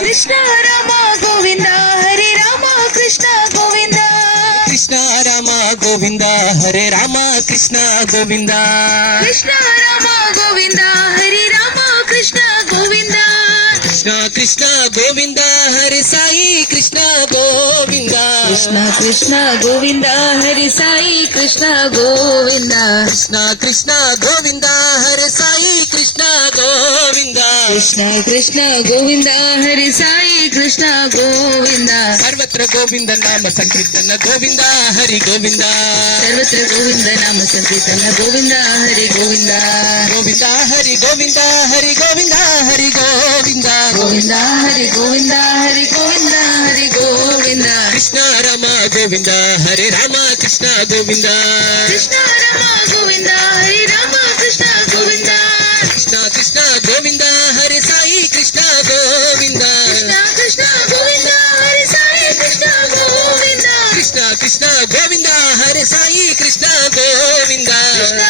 కృష్ణ రామ గోవింద హరి రామ కృష్ణ గోవింద. కృష్ణ రామ గోవింద హరే రామ కృష్ణ గోవింద. కృష్ణ రామ గోవింద హరి రామ కృష్ణ గోవింద. కృష్ణ కృష్ణ గోవింద హరి సాయి కృష్ణ గోవింద. కృష్ణ కృష్ణ గోవింద హరి సాయి కృష్ణ గోవింద. కృష్ణ కృష్ణ గోవింద హరి సాయి కృష్ణ కృష్ణ గోవింద హరి సాయి కృష్ణ గోవింద సర్వత్ర గోవింద నామ సంకీర్తన గోవింద హరి గోవింద సర్వత్ర గోవింద నామ సంకీర్తన గోవింద హరి గోవింద గోవింద హరి గోవింద హరి గోవింద హరి గోవింద గోవింద హరి గోవింద హరి గోవింద హరి గోవింద కృష్ణ రామ గోవింద హరే రామ కృష్ణ గోవింద కృష్ణ రామ గోవింద హరి రామ కృష్ణ గోవింద కృష్ణ కృష్ణ గోవింద కృష్ణ గోవింద హరి సాయి కృష్ణ గోవింద. కృష్ణ